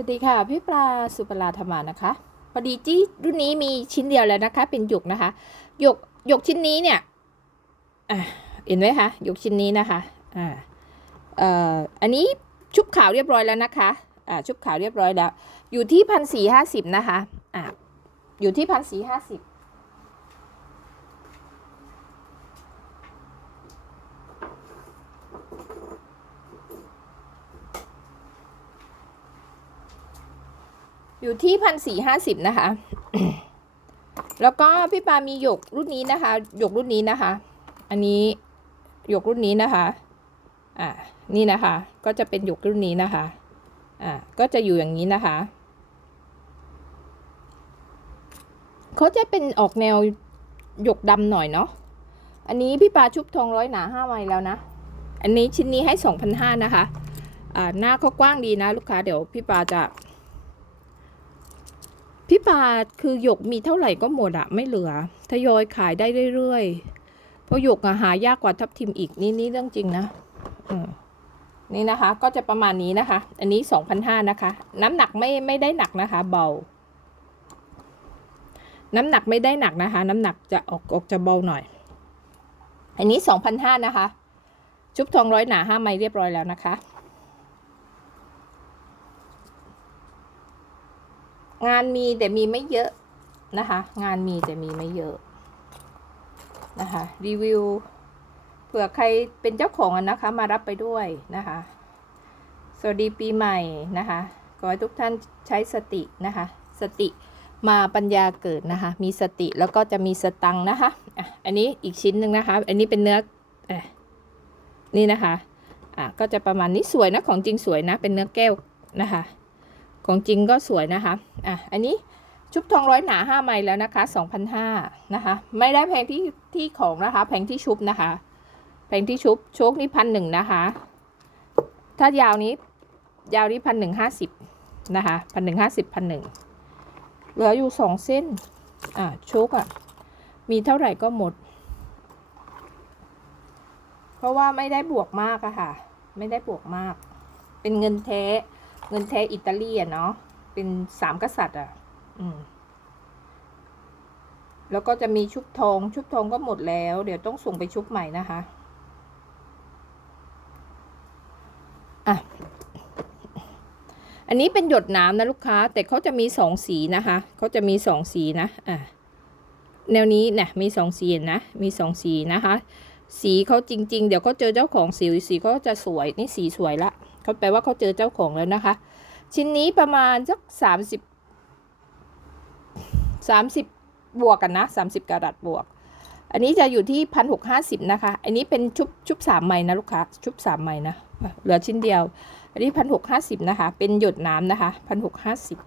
สวัสดีค่ะ พี่ปลาสุปราธรรมานะคะพอดีจี้รุ่นนี้มีชิ้นเดียวแล้วนะคะ เป็นหยกนะคะหยกหยกชิ้นนี้เนี่ยอะเห็นไหมคะหยกชิ้นนี้นะคะอ่าเอ่ออันนี้ชุบขาวเรียบร้อยแล้วนะคะอ่าชุบขาวเรียบร้อยแล้ว อยู่ที่พันสี่ห้าสิบนะคะอ่าอยู่ที่พันสี่ห้าสิบ อยู่ที่พันสี่ห้าสิบนะคะ แล้วก็พี่ปามีหยกรุ่นนี้นะคะหยกรุ่นนี้นะคะ อันนี้หยกรุ่นนี้นะคะ อ่า นี่นะคะ ก็จะเป็นหยกรุ่นนี้นะคะ อ่า ก็จะอยู่อย่างนี้นะคะ เขาจะเป็นออกแนวหยกดำหน่อยเนาะ อันนี้พี่ปาชุบทองร้อยหนาห้าไม้แล้วนะ อันนี้ชิ้นนี้ให้สองพันห้านะคะ อ่า หน้าเขากว้างดีนะ ลูกค้า เดี๋ยวพี่ปาจะ พี่ปาคือหยกมีเท่าไหร่ก็หมดอะไม่เหลือทยอยขายได้เรื่อยๆเพราะหยกอะหายากกว่าทับทิมอีกนี่นี่เรื่องจริงนะนี่นะคะ ก็จะประมาณนี้นะคะ อันนี้สองพันห้านะคะ น้ำหนักไม่ไม่ได้หนักนะคะ เบา น้ำหนักไม่ได้หนักนะคะ น้ำหนักจะออกออกจะเบาหน่อย อันนี้สองพันห้านะคะ ชุบทองร้อยหนาห้าไม้เรียบร้อยแล้วนะคะ งานมีแต่มีไม่เยอะนะคะ งานมีแต่มีไม่เยอะนะคะรีวิวเผื่อใครเป็นเจ้าของอะนะคะ มารับไปด้วยนะคะ สวัสดีปีใหม่นะคะขอให้ทุกท่านใช้สตินะคะ สติมาปัญญาเกิดนะคะ มีสติแล้วก็จะมีสตังนะคะอะอันนี้อีกชิ้นหนึ่งนะคะ อันนี้เป็นเนื้อเอ่อนี่นะคะอะก็จะประมาณนี้สวยนะของจริงสวยนะ เป็นเนื้อแก้วนะคะ ของจริงก็สวยนะคะอะอันนี้ชุบทองร้อยหนาห้าไม้แล้วนะคะสองพันห้านะคะ ไม่ได้แพงที่ที่ของนะคะ แพงที่ชุบนะคะ แพงที่ชุบโชคนี่พันหนึ่งนะคะ ถ้ายาวนี้ยาวนี้พันหนึ่งห้าสิบนะคะพันหนึ่งห้าสิบพันหนึ่งเหลืออยู่สองเส้น อะโชคอะ มีเท่าไหร่ก็หมด เพราะว่าไม่ได้บวกมากอะค่ะ ไม่ได้บวกมาก เป็นเงินแท้ เงินแท้อิตาลีอะเนาะเป็นสามกษัตริย์อะอืมแล้วก็จะมีชุบทอง ชุบทองก็หมดแล้ว เดี๋ยวต้องส่งไปชุบใหม่นะคะอะอันนี้เป็นหยดน้ำนะลูกค้า แต่เขาจะมีสองสีนะคะเขาจะมีสองสีนะอะแนวนี้เนี่ยมีสองสีนะมีสองสีนะคะ สีเขาจริง ๆ เดี๋ยวเขาเจอเจ้าของสีสีเขาจะสวยนี่สีสวยละ เขาแปลว่าเขาเจอเจ้าของแล้วนะคะ ชิ้นนี้ประมาณสักสามสิบสามสิบบวกกันนะสามสิบกรัตบวก อันนี้จะอยู่ที่พันหกห้าสิบนะคะ อันนี้เป็นชุบชุบสามไม้นะลูกค้าชุบสามไม้นะเหลือชิ้นเดียว อันนี้พันหกห้าสิบนะคะ เป็นหยดน้ำนะคะพันหกห้าสิบ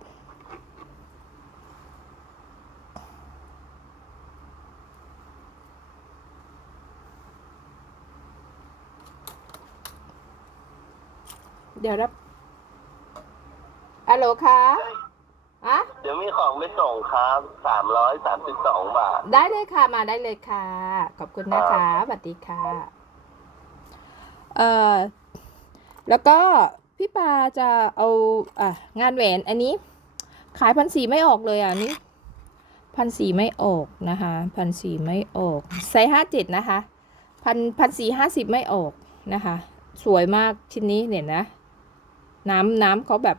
เดี๋ยวรับอัลโหลคะอะเดี๋ยวมีของไปส่งครับสามร้อยสามสิบสองบาท ได้เลยค่ะ มาได้เลยค่ะ ขอบคุณนะคะสวัสดีค่ะ เอ่อ แล้วก็พี่ปาจะเอาอะงานแหวนอันนี้ ขายพันสีไม่ออกเลยอะนี่พันสีไม่ออกนะคะพันสีไม่ออกไซส์ห้าเจ็ดนะคะพันพันสีห้าสิบไม่ออกนะคะ สวยมากชิ้นนี้เนี่ยนะ น้ำน้ำเขาแบบ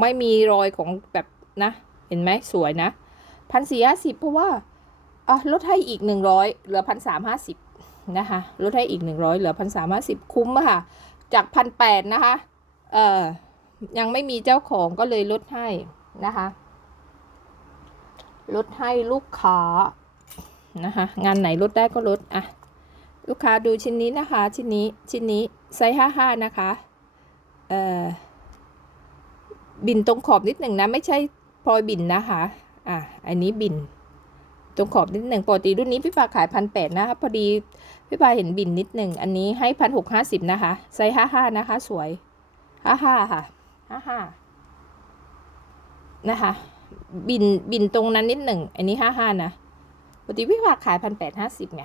ไม่มีรอยของแบบนะ เห็นไหมสวยนะพันสี่ห้าสิบเพราะว่าอะลดให้อีกหนึ่งร้อยเหลือพันสามห้าสิบนะคะลดให้อีกหนึ่งร้อยเหลือพันสามห้าสิบคุ้มค่ะ จากพันแปดนะคะเอ่อยังไม่มีเจ้าของก็เลยลดให้นะคะลดให้ลูกค้านะคะงานไหนลดได้ก็ลดอะลูกค้าดูชิ้นนี้นะคะ ชิ้นนี้ชิ้นนี้ไซส์ห้าห้านะคะ บินตรงขอบนิดหนึ่งนะ ไม่ใช่พลอยบินนะคะอะอันนี้บิน ตรงขอบนิดหนึ่งปกติรุ่นนี้พี่ปาขายพันแปดนะคะพอดีพี่ปาเห็นบินนิดหนึ่งอันนี้ให้พันหกห้าสิบนะคะไซส์ห้าห้านะคะ สวยห้าห้าค่ะห้าห้านะคะบินบินตรงนั้นนิดหนึ่ง อันนี้ห้าห้านะปกติพี่ปาขายพันแปดห้าสิบไง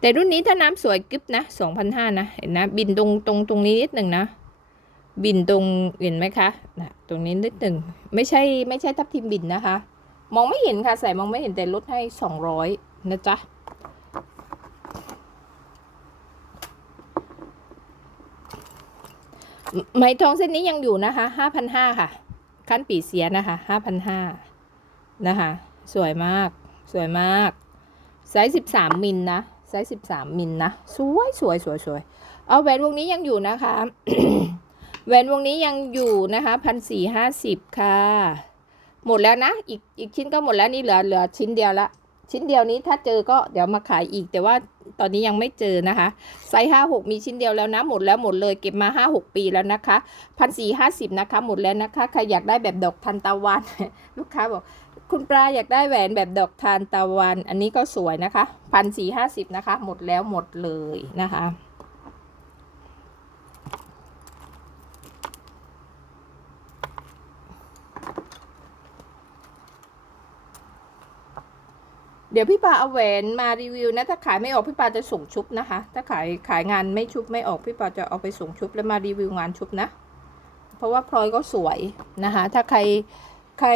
แต่รุ่นนี้ถ้าน้ำสวยกึ๊บนะสองพันห้านะ เห็นนะ บินตรงตรงตรงนี้นิดหนึ่งนะ บินตรงเห็นไหมคะนะตรงนี้นิดหนึ่งไม่ใช่ไม่ใช่ทับทิมบินนะคะ มองไม่เห็นค่ะ ใส่มองไม่เห็นแต่ลดให้สองร้อยนะจ๊ะไหมทองเส้นนี้ยังอยู่นะคะห้าพันห้าค่ะ ขั้นปีเสียนะคะห้าพันห้านะคะ สวยมาก สวยมากไซส์สิบสามมิลนะ ไซส์สิบสามมิลนะ สวยสวยสวยสวยเอาแหวนวงนี้ยังอยู่นะคะแหวนวงนี้ยังอยู่นะคะพันสี่ห้าสิบค่ะ หมดแล้วนะ อีกอีกชิ้นก็หมดแล้วนี่เหลือเหลือชิ้นเดียวละ ชิ้นเดียวนี้ถ้าเจอก็เดี๋ยวมาขายอีก แต่ว่าตอนนี้ยังไม่เจอนะคะ ไซส์ห้าหกมีชิ้นเดียวแล้วนะ หมดแล้วหมดเลยเก็บมาห้าหกปีแล้วนะคะพันสี่ห้าสิบนะคะ หมดแล้วนะคะ ใครอยากได้แบบดอกทันตะวัน ลูกค้าบอก คุณปลาอยากได้แหวนแบบดอกทานตะวัน อันนี้ก็สวยนะคะพันสี่ห้าสิบนะคะ หมดแล้วหมดเลยนะคะเดี๋ยวพี่ปาเอาแหวนมารีวิวนะ ถ้าขายไม่ออกพี่ปาจะส่งชุบนะคะ ถ้าขายขายงานไม่ชุบไม่ออกพี่ปาจะเอาไปส่งชุบแล้วมารีวิวงานชุบนะ เพราะว่าพลอยก็สวยนะคะ ถ้าใครใคร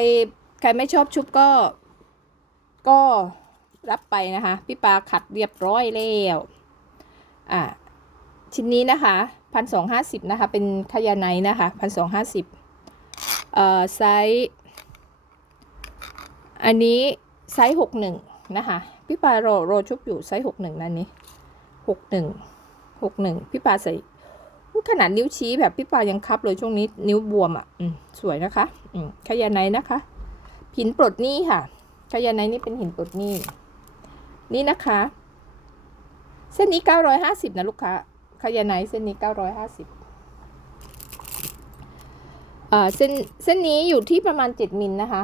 ใครไม่ชอบชุบก็ ก็รับไปนะคะ พี่ปลาขัดเรียบร้อยแล้วอะชิ้นนี้นะคะพันสองห้าสิบนะคะ เป็นขยาไนนะคะพันสองห้าสิบเอ่อไซส์อันนี้ไซส์หกหนึ่งนะคะ พี่ปลาโรโรชุบอยู่ไซส์หกหนึ่งนั่นนี้หกหนึ่งหกหนึ่งพี่ปลาใส่ขนาดนิ้วชี้แบบพี่ปายังคับเลยช่วงนี้นิ้วบวมอะสวยนะคะขยาไนนะคะ หินปลดหนี้ค่ะคายาไนนี่เป็นหินปลดหนี้ นี่นะคะ เส้นนี้ 950 นะลูกค้าคายาไนเส้นนี้ 950อ่าเส้นเส้นนี้อยู่ที่ประมาณ 7 มิลนะคะ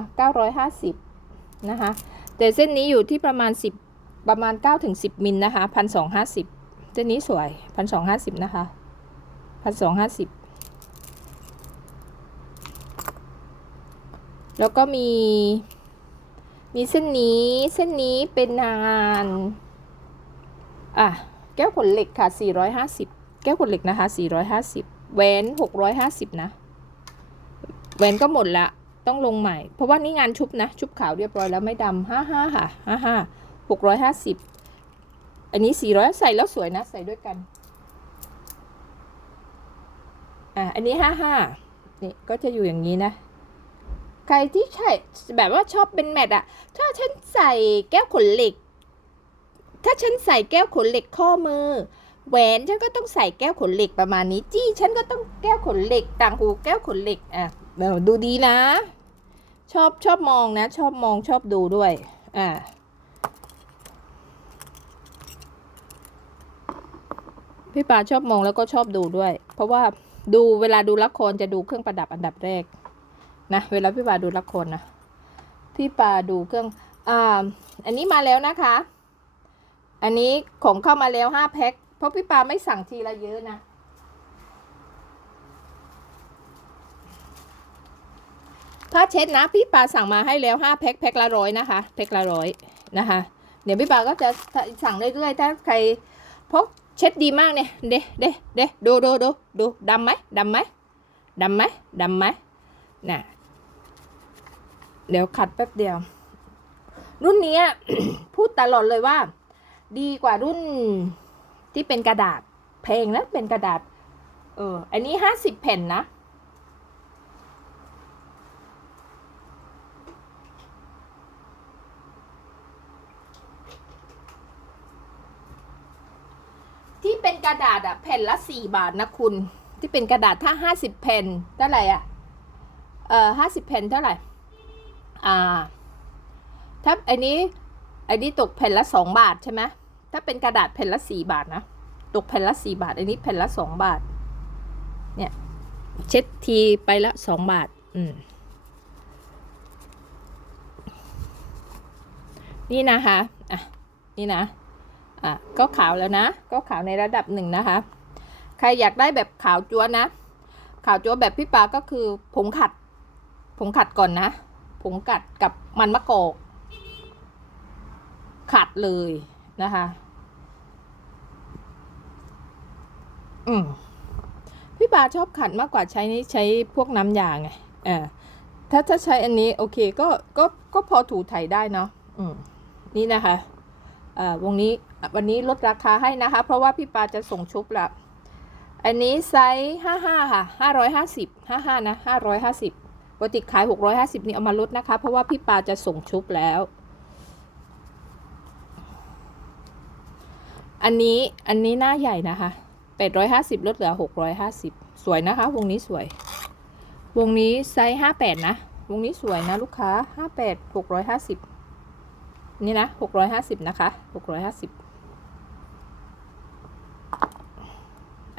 950 นะคะ แต่เส้นนี้อยู่ที่ประมาณ 10 ประมาณ9ถึง10 มิลนะคะ 1250 เส้นนี้สวย 1250 นะคะ 1250 แล้วก็มี มีเส้นนี้เส้นนี้เป็นงานอะแก้วขนเหล็กค่ะ 450 แก้วขนเหล็กนะคะ 450แหวน650 นะแหวนก็หมดละต้องลงใหม่ เพราะว่านี่งานชุบนะ ชุบขาวเรียบร้อยแล้วไม่ดำ55ค่ะ55 650อันนี้400ใส่แล้วสวยนะ ใส่ด้วยกัน อะอันนี้55นี่ก็จะอยู่อย่างนี้นะ ใครที่ใช่แบบว่าชอบเป็นแมทอะถ้าฉันใส่แก้วขนเหล็ก ถ้าฉันใส่แก้วขนเหล็กข้อมือ แหวนฉันก็ต้องใส่แก้วขนเหล็กประมาณนี้ จี้ฉันก็ต้องแก้วขนเหล็ก ต่างหูแก้วขนเหล็กอะเดี๋ยวดูดีนะ ชอบชอบมองนะ ชอบมองชอบดูด้วยอ่าพี่ปาชอบมองแล้วก็ชอบดูด้วย เพราะว่าดูเวลาดูละครจะดูเครื่องประดับอันดับแรก นะเวลาพี่ปาดูละครนะพี่ปาดูเครื่องอ่าอันนี้มาแล้วนะคะ อันนี้ของเข้ามาแล้วห้าแพ็คเพราะพี่ปาไม่สั่งทีละเยอะนะผ้าเช็ดนะพี่ปาสั่งมาให้แล้วห้าแพ็คแพ็คละร้อยนะคะแพ็คละร้อยนะคะ เดี๋ยวพี่ปาก็จะสั่งเรื่อยๆถ้าใครพราะเช็ดดีมากเนี่ยเด้เด้เด้ดูดูดูดูดำไหมดำไหมดำไหมดำไหมน่ะ เดี๋ยวขัดแป๊บเดียว รุ่นนี้พูดตลอดเลยว่า ดีกว่ารุ่นที่เป็นกระดาษเพลงนะเป็นกระดาษ เออ อันนี้ห้าสิบแผ่นนะที่เป็นกระดาษอะแผ่นละสี่บาทนะคุณ ที่เป็นกระดาษถ้าห้าสิบแผ่นเท่าไหร่อะเอ่อห้าสิบแผ่นเท่าไหร่ อ่า ถ้าอันนี้อันนี้ตกแผ่นละสองบาทใช่ไหมถ้าเป็นกระดาษแผ่นละสี่บาทนะ ตกแผ่นละสี่บาท อันนี้แผ่นละสองบาท เนี่ย เช็ดทีไปละสองบาท อืม นี่นะคะ อะ นี่นะ อะ ก็ขาวแล้วนะ ก็ขาวในระดับหนึ่งนะคะ ใครอยากได้แบบขาวจั๊วนะ ขาวจั๊วแบบพี่ปาก็คือผงขัด ผงขัดก่อนนะ ผงกัดกับมันมะกอกขัดเลยนะคะ อืมพี่ปาชอบขัดมากกว่าใช้นี่ใช้พวกน้ำยาไงเออถ้าถ้าใช้อันนี้โอเคก็ก็ก็พอถูไถได้เนาะอืมนี่นะคะอ่าวงนี้วันนี้ลดราคาให้นะคะ เพราะว่าพี่ปาจะส่งชุบละอันนี้ไซส์ห้าห้าค่ะห้าร้อยห้าสิบห้าห้านะห้าร้อยห้าสิบ ปกติขายหกร้อยห้าสิบนี่เอามาลดนะคะ เพราะว่าพี่ปาจะส่งชุบแล้ว อันนี้อันนี้หน้าใหญ่นะคะแปดร้อยห้าสิบลดเหลือหกร้อยห้าสิบสวยนะคะ วงนี้สวย วงนี้ไซส์ห้าแปดนะ วงนี้สวยนะลูกค้าห้าแปดหกร้อยห้าสิบนี่นะหกร้อยห้าสิบนะคะหกร้อยห้าสิบ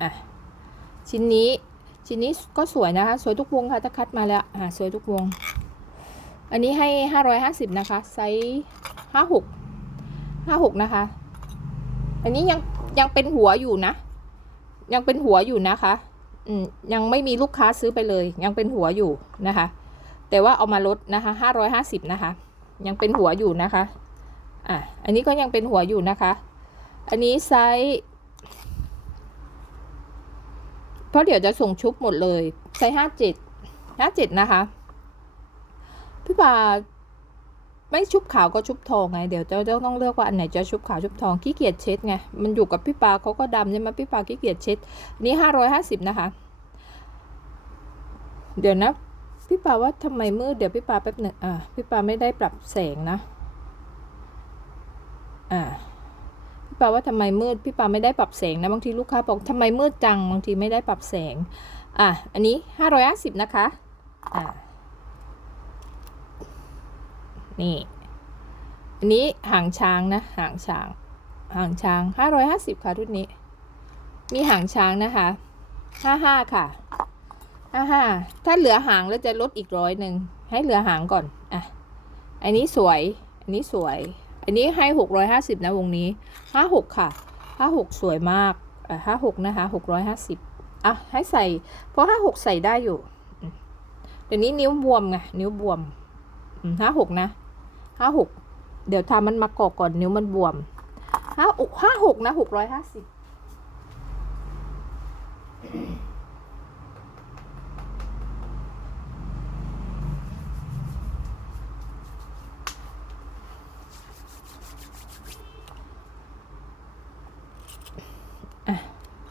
อะ ชิ้นนี้ ชิ้นนี้ก็สวยนะคะ สวยทุกวงค่ะถ้าคัดมาแล้วอ่าสวยทุกวง อันนี้ให้ห้าร้อยห้าสิบนะคะ ไซส์ห้าหกห้าหกนะคะ อันนี้ยังยังเป็นหัวอยู่นะ ยังเป็นหัวอยู่นะคะอืมยังไม่มีลูกค้าซื้อไปเลย ยังเป็นหัวอยู่นะคะ แต่ว่าเอามาลดนะคะห้าร้อยห้าสิบนะคะ ยังเป็นหัวอยู่นะคะอะอันนี้ก็ยังเป็นหัวอยู่นะคะ อันนี้ไซส์ เพราะเดี๋ยวจะส่งชุบหมดเลยไซส์ห้าเจ็ดห้าเจ็ดนะคะ พี่ปาไม่ชุบขาวก็ชุบทองไง เดี๋ยวเจ้าต้องเลือกว่าอันไหนจะชุบขาวชุบทองขี้เกียจเช็ดไง มันอยู่กับพี่ปาเขาก็ดำใช่ไหมพี่ปาขี้เกียจเช็ด นี่ห้าร้อยห้าสิบนะคะ เดี๋ยวนะพี่ปาว่าทำไมมืดเดี๋ยวพี่ปาแป๊บหนึ่งอ่าพี่ปาไม่ได้ปรับแสงนะ อ่า พี่ปาว่าทำไมมืดพี่ปาไม่ได้ปรับแสงนะบางทีลูกค้าบอกทำไมมืดจังบางทีไม่ได้ปรับแสงอะอันนี้ห้าร้อยห้าสิบนะคะอ่านี่อันนี้หางช้างนะหางช้างหางช้างห้าร้อยห้าสิบค่ะรุ่นนี้ มีหางช้างนะคะห้าห้าค่ะห้าห้าถ้าเหลือหางแล้วจะลดอีกร้อยหนึ่งให้เหลือหางก่อนอะอันนี้สวย อันนี้สวย อันนี้ให้ 650 นะวงนี้ 56 ค่ะ 56 สวยมากเอ่อ56 นะคะ 650 อะ ให้ใส่ เพราะ 56 ใส่ได้อยู่เดี๋ยวนี้นิ้วบวมไง นิ้วบวม56 นะ 56 เดี๋ยวทามันมาก่อก่อนนิ้วมันบวม56 56 นะ 650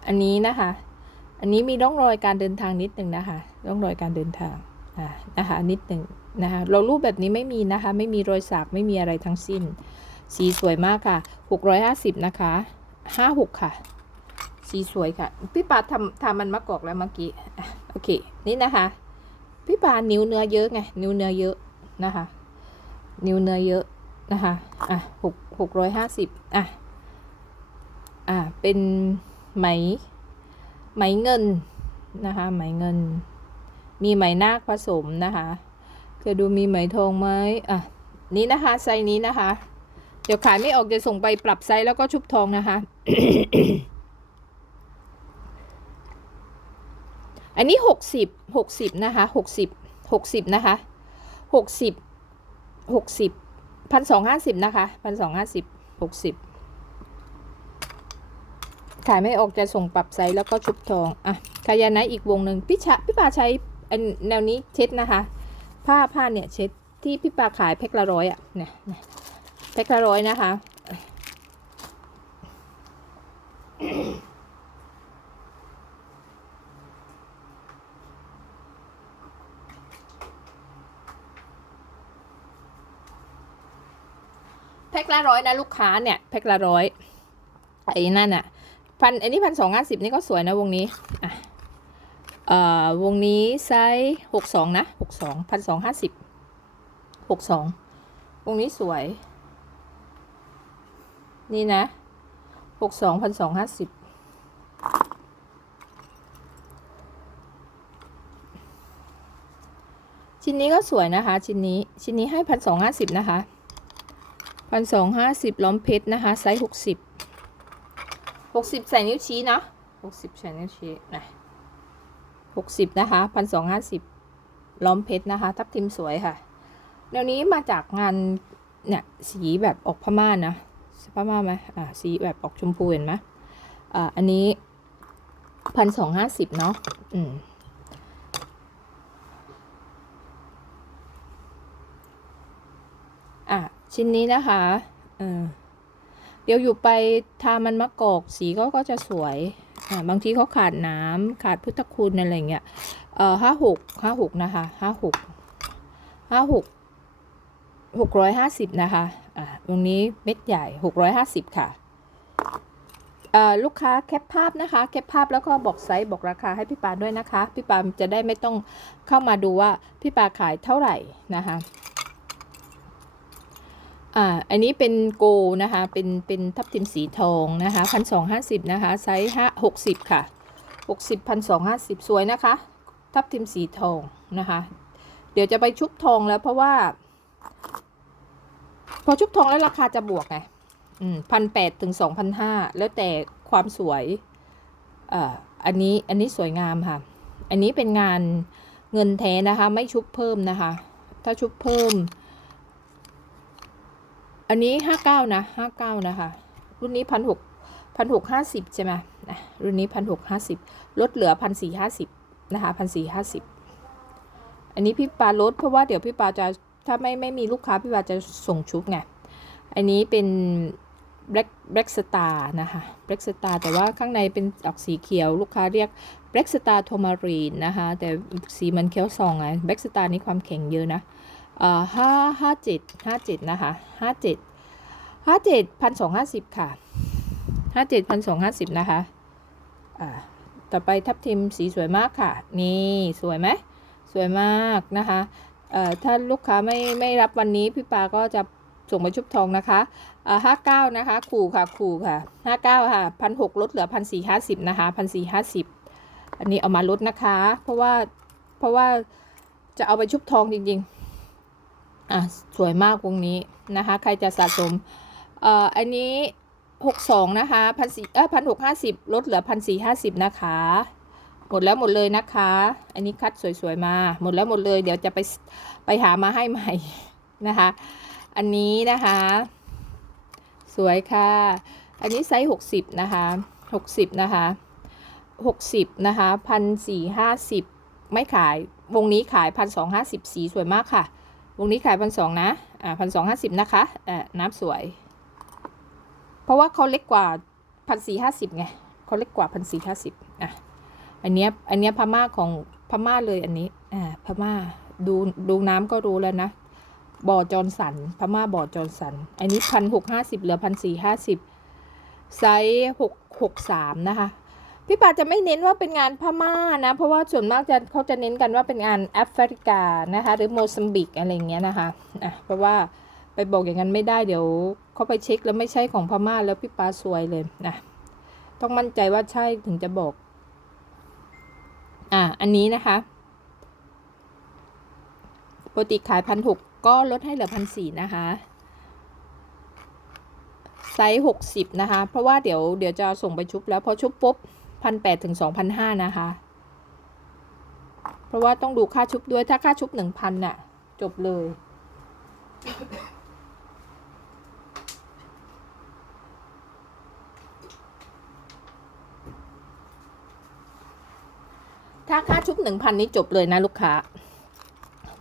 อันนี้นะคะ อันนี้มีร่องรอยการเดินทางนิดหนึ่งนะคะ ร่องรอยการเดินทางอ่านะคะนิดหนึ่งนะคะเรารูปแบบนี้ไม่มีนะคะ ไม่มีรอยสักไม่มีอะไรทั้งสิ้น สีสวยมากค่ะ 650 นะคะ 56 ค่ะ สีสวยค่ะ พี่ปาทำทำมันมะกอกแล้วเมื่อกี้โอเค นี่นะคะ พี่ปานิ้วเนื้อเยอะไง นิ้วเนื้อเยอะนะคะ นิ้วเนื้อเยอะนะคะ อะหกหกร้อยห้าสิบอะ อะ เป็น ไหม ไหมเงินนะคะ ไหมเงิน มีไหมนาคผสมนะคะจะดูมีไหมทองไหมอะนี่นะคะไซส์นี้นะคะ เดี๋ยวขายไม่ออกจะส่งไปปรับไซส์แล้วก็ชุบทองนะคะ อันนี้หกสิบหกสิบนะคะหกสิบหกสิบนะคะหกสิบหกสิบพันสองห้าสิบนะคะพันสองห้าสิบหกสิบ ขายไม่ออกจะส่งปรับไซส์แล้วก็ชุบทองอะคายานะอีกวงหนึ่งพี่ชะพี่ปาใช้อันแนวนี้เช็ดนะคะ ผ้าผ้าเนี่ยเช็ดที่พี่ปาขายแพ็คละร้อยอะเนี่ยเนี่ยแพ็คละร้อยนะคะแพ็คละร้อยนะลูกค้าเนี่ยแพ็คละร้อยไอ้นั่นอะ พันอันนี้พันสองห้าสิบนี่ก็สวยนะวงนี้อะเอ่อวงนี้ไซส์หกสองนะหกสองพันสองห้าสิบหกสองวงนี้สวย นี่นะหกสองพันสองห้าสิบชิ้นนี้ก็สวยนะคะ ชิ้นนี้ชิ้นนี้ให้พันสองห้าสิบนะคะพันสองห้าสิบล้อมเพชรนะคะ ไซส์หกสิบ หกสิบใส่นิ้วชี้เนาะหกสิบใส่นิ้วชี้นะหกสิบนะคะพันสองห้าสิบล้อมเพชรนะคะ ทับทิมสวยค่ะแนวนี้มาจากงานเนี่ยสีแบบออกพม่านะพม่าไหมอ่าสีแบบออกชมพูเห็นไหมอ่าอันนี้พันสองห้าสิบเนาะอืมอะชิ้นนี้นะคะเออ เดี๋ยวอยู่ไปทามันมะกอกสีก็ก็จะสวยอ่าบางทีเขาขาดน้ำขาดพุทธคุณอะไรเงี้ยเอ่อห้าหกห้าหกนะคะห้าหกห้าหกหกร้อยห้าสิบนะคะอ่าตรงนี้เม็ดใหญ่หกร้อยห้าสิบค่ะเอ่อลูกค้าแคปภาพนะคะแคปภาพแล้วก็บอกไซส์บอกราคาให้พี่ปาด้วยนะคะ พี่ปาจะได้ไม่ต้องเข้ามาดูว่าพี่ปาขายเท่าไหร่นะคะ อ่าอันนี้เป็นโกนะคะเป็นเป็นทับทิมสีทองนะคะพันสองห้าสิบนะคะไซส์ห้าหกสิบค่ะหกสิบพันสองห้าสิบสวยนะคะ ทับทิมสีทองนะคะ เดี๋ยวจะไปชุบทองแล้วเพราะว่า พอชุบทองแล้วราคาจะบวกไงอืมพันแปดถึงสองพันห้าแล้วแต่ความสวยเอ่ออันนี้อันนี้สวยงามค่ะ อันนี้เป็นงานเงินแท้นะคะ ไม่ชุบเพิ่มนะคะ ถ้าชุบเพิ่ม อันนี้ห้าเก้านะห้าเก้านะคะ รุ่นนี้พันหกพันหกห้าสิบใช่ไหมนะรุ่นนี้พันหกห้าสิบลดเหลือพันสี่ห้าสิบนะคะพันสี่ห้าสิบอันนี้พี่ปาลดเพราะว่าเดี๋ยวพี่ปาจะถ้าไม่ไม่มีลูกค้าพี่ปาจะส่งชุบไง อันนี้เป็น black black star นะคะ black star แต่ว่าข้างในเป็นออกสีเขียว ลูกค้าเรียก black star tomarine นะคะ แต่สีมันเขียวซองไง black star นี่ความแข็งเยอะนะ ห้าห้าเจ็ดห้าเจ็ดนะคะห้าเจ็ดห้าเจ็ดพันสองห้าสิบค่ะห้าเจ็ดพันสองห้าสิบนะคะอ่าต่อไปทับทิมสีสวยมากค่ะ นี่สวยไหมสวยมากนะคะเอ่อถ้าลูกค้าไม่ไม่รับวันนี้พี่ปาก็จะส่งไปชุบทองนะคะเอ่าห้าเก้านะคะขู่ค่ะขู่ค่ะห้าเก้าค่ะพันหกลดเหลือพันสี่ห้าสิบนะคะพันสี่ห้าสิบอันนี้เอามาลดนะคะ เพราะว่าเพราะว่าจะเอาไปชุบทองจริงๆ อะสวยมากวงนี้นะคะ ใครจะสะสมเอ่ออันนี้หกสองนะคะพันสี่เออพันหกห้าสิบลดเหลือพันสี่ห้าสิบนะคะ หมดแล้วหมดเลยนะคะ อันนี้คัดสวยๆมา หมดแล้วหมดเลย เดี๋ยวจะไปไปหามาให้ใหม่นะคะ อันนี้นะคะ สวยค่ะ อันนี้ไซส์หกสิบนะคะหกสิบนะคะหกสิบนะคะพันสี่ห้าสิบไม่ขาย วงนี้ขายพันสองห้าสิบสีสวยมากค่ะ วงนี้ขายพันสองนะอ่าพันสองห้าสิบนะคะอ่าน้ำสวย เพราะว่าเขาเล็กกว่าพันสี่ห้าสิบไงเขาเล็กกว่าพันสี่ห้าสิบอะอันเนี้ยอันเนี้ยพม่าของพม่าเลยอันนี้อ่าพม่าดูดูน้ำก็รู้แล้วนะบ่อจอนสันพม่าบ่อจอนสัน อันนี้พันหกห้าสิบเหลือพันสี่ห้าสิบไซส์หกหกสามนะคะ พี่ปาจะไม่เน้นว่าเป็นงานพม่านะ เพราะว่าส่วนมากจะเขาจะเน้นกันว่าเป็นงานแอฟริกานะคะ หรือโมซัมบิกอะไรเงี้ยนะคะอะเพราะว่าไปบอกอย่างนั้นไม่ได้เดี๋ยวเขาไปเช็คแล้วไม่ใช่ของพม่าแล้วพี่ปาซวยเลยนะต้องมั่นใจว่าใช่ถึงจะบอก อะอันนี้นะคะปกติขายพันหกก็ลดให้เหลือพันสี่นะคะไซส์หกสิบนะคะ เพราะว่าเดี๋ยวเดี๋ยวจะส่งไปชุบแล้วพอชุบปุ๊บ พันแปดถึงสองพันห้านะคะ เพราะว่าต้องดูค่าชุบด้วยถ้าค่าชุบหนึ่งพันน่ะ จบเลย ถ้าค่าชุบหนึ่งพันนี้จบเลยนะลูกค้า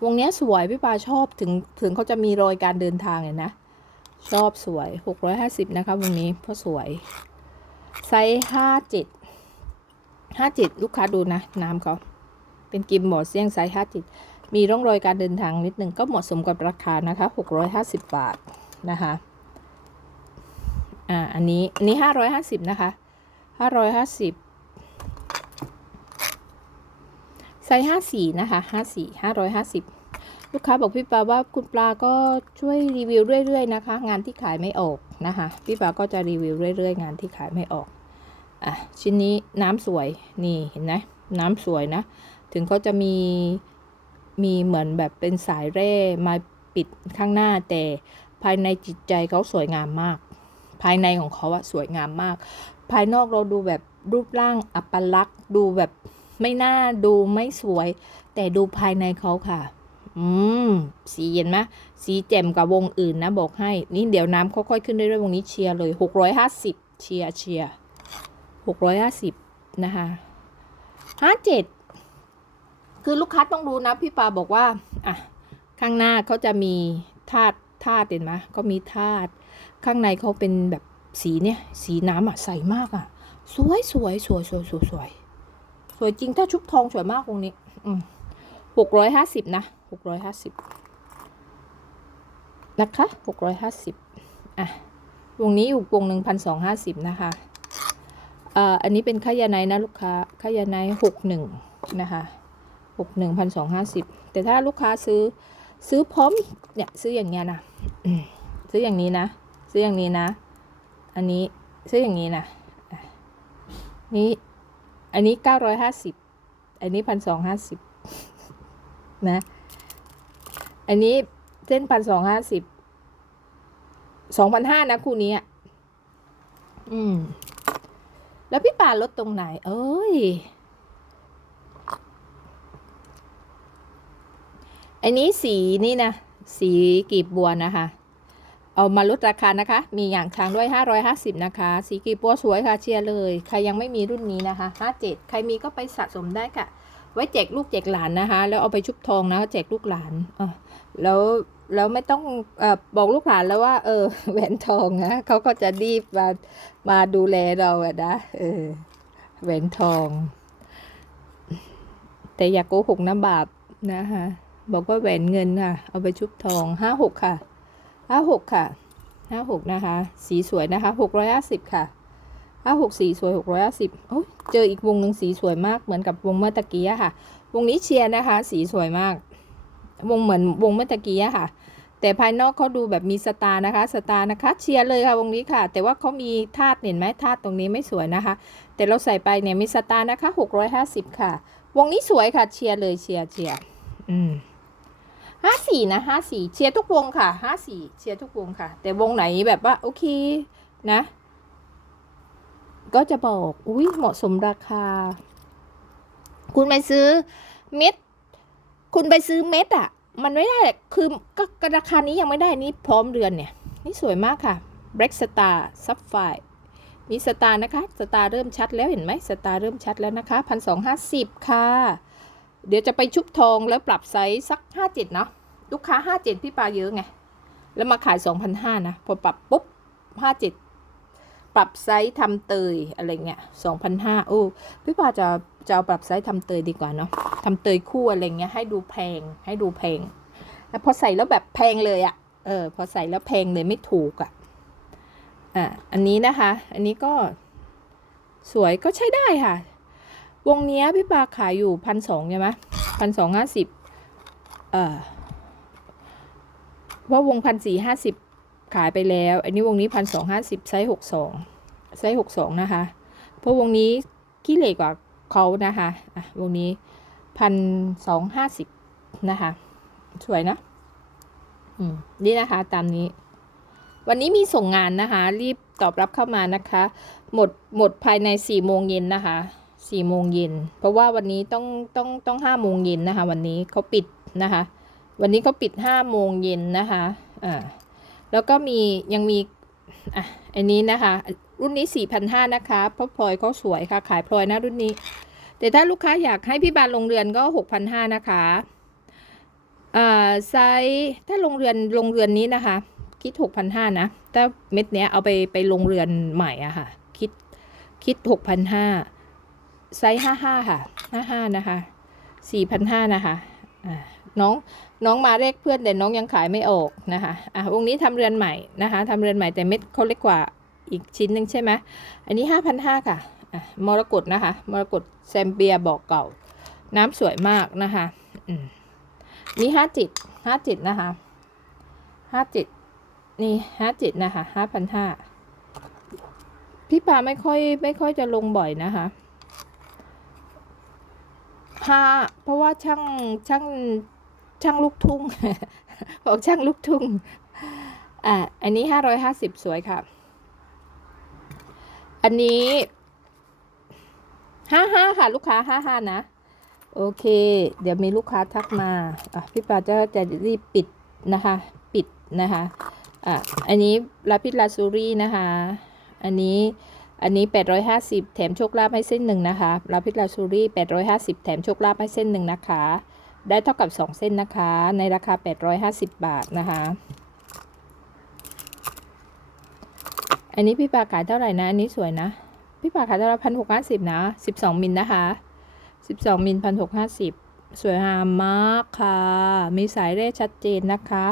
วงนี้สวย พี่ปาชอบถึงถึงเขาจะมีรอยการเดินทางเลยนะ ชอบสวย 650 นะคะวงนี้เพราะสวยไซส์ 57 57ลูกค้าดูนะ น้ำเขาเป็นกิมบอร์ดเซี่ยงไซส์57มีร่องรอยการเดินทางนิดนึงก็เหมาะสมกับราคานะคะ650บาทนะคะอ่าอันนี้อันนี้550นะคะ550ไซส์54นะคะ54 550ลูกค้าบอกพี่ปลาว่าคุณปลาก็ช่วยรีวิวเรื่อยๆนะคะ งานที่ขายไม่ออกนะคะ พี่ปลาก็จะรีวิวเรื่อยๆ งานที่ขายไม่ออก อะชิ้นนี้น้ำสวยนี่เห็นไหมน้ำสวยนะ ถึงเขาจะมีมีเหมือนแบบเป็นสายเร่มาปิดข้างหน้าแต่ภายในจิตใจเขาสวยงามมาก ภายในของเขาอะสวยงามมาก ภายนอกเราดูแบบรูปร่างอัปลักษณ์ดูแบบไม่น่าดูไม่สวย แต่ดูภายในเขาค่ะ อืม สีเย็นไหมสีแจ่มกว่าวงอื่นนะบอกให้ นี่เดี๋ยวน้ำค่อยๆขึ้นเรื่อยๆวงนี้เชียร์เลยหกร้อยห้าสิบเชียร์เชียร์ หกร้อยห้าสิบนะคะห้าเจ็ดคือลูกค้าต้องรู้นะ พี่ปาบอกว่า อะ ข้างหน้าเขาจะมีธาตุธาตุเห็นไหมเขามีธาตุข้างในเขาเป็นแบบสีเนี่ย สีน้ำอะใสมากอะ สวยสวยสวยสวยสวยสวยสวยจริงถ้าชุบทองสวยมากวงนี้หกร้อยห้าสิบนะหกร้อยห้าสิบนะคะหกร้อยห้าสิบอะวงนี้อยู่วงหนึ่งพันสองห้าสิบนะคะ อันนี้เป็นขายาไนนะลูกค้าขายาไนหกหนึ่งนะคะหกหนึ่งพันสองห้าสิบแต่ถ้าลูกค้าซื้อซื้อพร้อมเนี่ยซื้ออย่างเงี้ยนะซื้ออย่างนี้นะ ซื้ออย่างนี้นะ อันนี้ซื้ออย่างนี้นะนี่อันนี้เก้าร้อยห้าสิบอันนี้พันสองห้าสิบนะอันนี้เส้นพันสองห้าสิบสองพันห้านะคู่นี้อะอืม แล้วพี่ป่าลดตรงไหน เอ้ย อันนี้สีนี่นะ สีกีบบัวนะคะ เอามาลดราคานะคะ มีอย่างช้างด้วย 550 นะคะ สีกีบบัวสวยค่ะเชียร์เลย ใครยังไม่มีรุ่นนี้นะคะ 57 ใครมีก็ไปสะสมได้ค่ะ ไว้แจกลูกแจกหลานนะคะ แล้วเอาไปชุบทองนะแจกลูกหลานอะแล้ว แล้วไม่ต้องอบอกลูกหลานแล้วว่า เออแหวนทองนะเขาก็จะรีบมามาดูแลเราอะนะเออแหวนทอง แต่อย่าโกหกนะบาปนะคะบอกว่าแหวนเงินค่ะ เอาไปชุบทองห้าหกค่ะห้าหกค่ะห้าหกนะคะ สีสวยนะคะหกร้อยห้าสิบค่ะห้าหกสีสวยหกร้อยห้าสิบโอ้ยเจออีกวงหนึ่งสีสวยมากเหมือนกับวงเมื่อตะกี้ค่ะ วงนี้เชียร์นะคะ สีสวยมาก วงเหมือนวงเมื่อตะกี้ค่ะ แต่ภายนอกเขาดูแบบมีสตาร์นะคะ สตาร์นะคะ เชียร์เลยค่ะวงนี้ค่ะ แต่ว่าเขามีธาตุเห็นไหมธาตุตรงนี้ไม่สวยนะคะ แต่เราใส่ไปเนี่ยมีสตาร์นะคะ 650 ค่ะ วงนี้สวยค่ะเชียร์เลยเชียร์เชียร์อืมห้าสี่นะห้าสี่เชียร์ทุกวงค่ะห้าสี่เชียร์ทุกวงค่ะ แต่วงไหนแบบว่าโอเคนะ ก็จะบอกอุ้ยเหมาะสมราคา คุณไปซื้อเม็ด คุณไปซื้อเม็ดอะมันไม่ได้คือก็ก็ราคานี้ยังไม่ได้นี่พร้อมเรือนเนี่ย นี่สวยมากค่ะ Black Star Sapphire มีสตาร์นะคะ สตาร์เริ่มชัดแล้วเห็นไหมสตาร์เริ่มชัดแล้วนะคะพันสองห้าสิบค่ะ เดี๋ยวจะไปชุบทองแล้วปรับไซส์สักห้าเจ็ดเนาะ ลูกค้าห้าเจ็ดพี่ปาเยอะไง แล้วมาขายสองพันห้านะ พอปรับปุ๊บห้าเจ็ดปรับไซส์ทำเตยอะไรเงี้ยสองพันห้าโอ้พี่ปาจะ จะเอาปรับไซส์ทำเตยดีกว่าเนาะทำเตยคู่อะไรเงี้ยให้ดูแพงให้ดูแพงแล้วพอใส่แล้วแบบแพงเลยอะเออพอใส่แล้วแพงเลยไม่ถูกอะอะอันนี้นะคะ อันนี้ก็สวยก็ใช้ได้ค่ะ วงเนี้ยพี่ปาขายอยู่พันสองใช่ไหมพันสองห้าสิบเออเพราะวงพันสี่ห้าสิบขายไปแล้ว อันนี้วงนี้พันสองห้าสิบไซส์หกสองไซส์หกสองนะคะ เพราะวงนี้ขี้เหร่กว่า เขานะคะอะวงนี้พันสองห้าสิบนะคะ สวยนะอืมนี่นะคะตามนี้ วันนี้มีส่งงานนะคะ รีบตอบรับเข้ามานะคะ หมดหมดภายในสี่โมงเย็นนะคะสี่โมงเย็นเพราะว่าวันนี้ต้องต้องต้องห้าโมงเย็นนะคะ วันนี้เขาปิดนะคะ วันนี้เขาปิดห้าโมงเย็นนะคะอ่าแล้วก็มียังมีอะอันนี้นะคะ รุ่นนี้สี่พันห้านะคะเพราะพลอยเขาสวยค่ะ ขายพลอยนะรุ่นนี้ แต่ถ้าลูกค้าอยากให้พี่บานลงเรือนก็หกพันห้านะคะอ่าไซส์ถ้าลงเรือนลงเรือนนี้นะคะ คิดหกพันห้านะถ้าเม็ดเนี้ยเอาไปไปลงเรือนใหม่อะค่ะ คิดคิดหกพันห้าไซส์ห้าห้าค่ะห้าห้านะคะสี่พันห้านะคะน้องน้องมาเลขเพื่อนแต่น้องยังขายไม่ออกนะคะอะวงนี้ทำเรือนใหม่นะคะทำเรือนใหม่แต่เม็ดเขาเล็กกว่า อีกชิ้นหนึ่งใช่ไหมอันนี้ห้าพันห้าค่ะมรกตนะคะ มรกตแซมเบียบอกเก่า น้ำสวยมากนะคะมนี่ห้าจิตห้าจิตนะคะห้าจิตนี่ห้าจ็ดนะคะห้าพันห้าพี่ปาไม่ค่อยไม่ค่อยจะลงบ่อยนะคะห้าเพราะว่าช่างช่างช่างลูกทุ่งบอกช่างลูกทุ่งอะอันนี้ห้าร้อยห้าสิบสวยค่ะ อันนี้ห้าห้าค่ะลูกค้าห้าห้านะ โอเค เดี๋ยวมีลูกค้าทักมาอะพี่ปาจะจะรีบปิดนะคะ ปิดนะคะอะอันนี้ลาพิสลาซูรี่นะคะ อันนี้อันนี้ 850 แถมโชคลาภให้เส้นหนึ่งนะคะลาพิลาชูรี่850 แถมโชคลาภให้เส้นหนึ่งนะคะ ได้เท่ากับ 2 เส้นนะคะ ในราคา 850 บาทนะคะ อันนี้พี่ปาขายเท่าไหร่นะ อันนี้สวยนะ พี่ปาขายเท่าไหร่พันหกห้าสิบนะ12มิลนะคะ12มิลพันหกห้าสิบสวยงามมากค่ะ มีสายเร่ชัดเจนนะคะ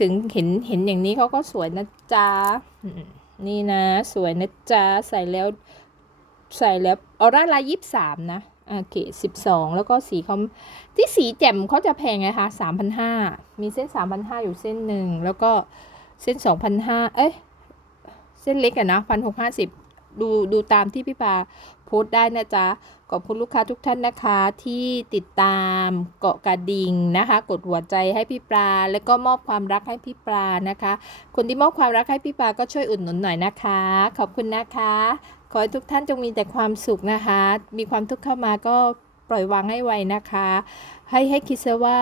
ถึงเห็นเห็นอย่างนี้เขาก็สวยนะจ๊ะ นี่นะ สวยนะจ๊ะ ใส่แล้ว ใส่แล้วออร่าลายยี่สามนะโอเคสิบสองแล้วก็สีเขาที่สีแจ่มเขาจะแพงไงคะสามพันห้ามีเส้นสามพันห้าอยู่เส้นหนึ่ง แล้วก็เส้นสองพันห้าเอ้ย เส้นเล็กอะนะพันหกห้าสิบดูดูตามที่พี่ปาโพสต์ได้นะจ๊ะ ขอบคุณลูกค้าทุกท่านนะคะ ที่ติดตามเกาะกระดิ่งนะคะ กดหัวใจให้พี่ปลา แล้วก็มอบความรักให้พี่ปลานะคะ คนที่มอบความรักให้พี่ปลาก็ช่วยอุดหนุนหน่อยนะคะ ขอบคุณนะคะ ขอให้ทุกท่านจงมีแต่ความสุขนะคะ มีความทุกข์เข้ามาก็ปล่อยวางให้ไวนะคะ ให้ให้คิดซะว่า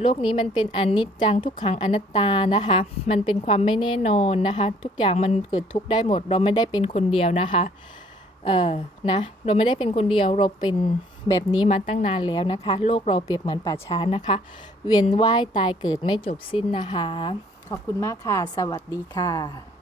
โลกนี้มันเป็นอนิจจังทุกขังอนัตตานะคะ มันเป็นความไม่แน่นอนนะคะ ทุกอย่างมันเกิดทุกได้หมด เราไม่ได้เป็นคนเดียวนะคะเออนะเราไม่ได้เป็นคนเดียวเราเป็นแบบนี้มาตั้งนานแล้วนะคะ โลกเราเปรียบเหมือนป่าช้านะคะ เวียนว่ายตายเกิดไม่จบสิ้นนะคะ ขอบคุณมากค่ะ สวัสดีค่ะ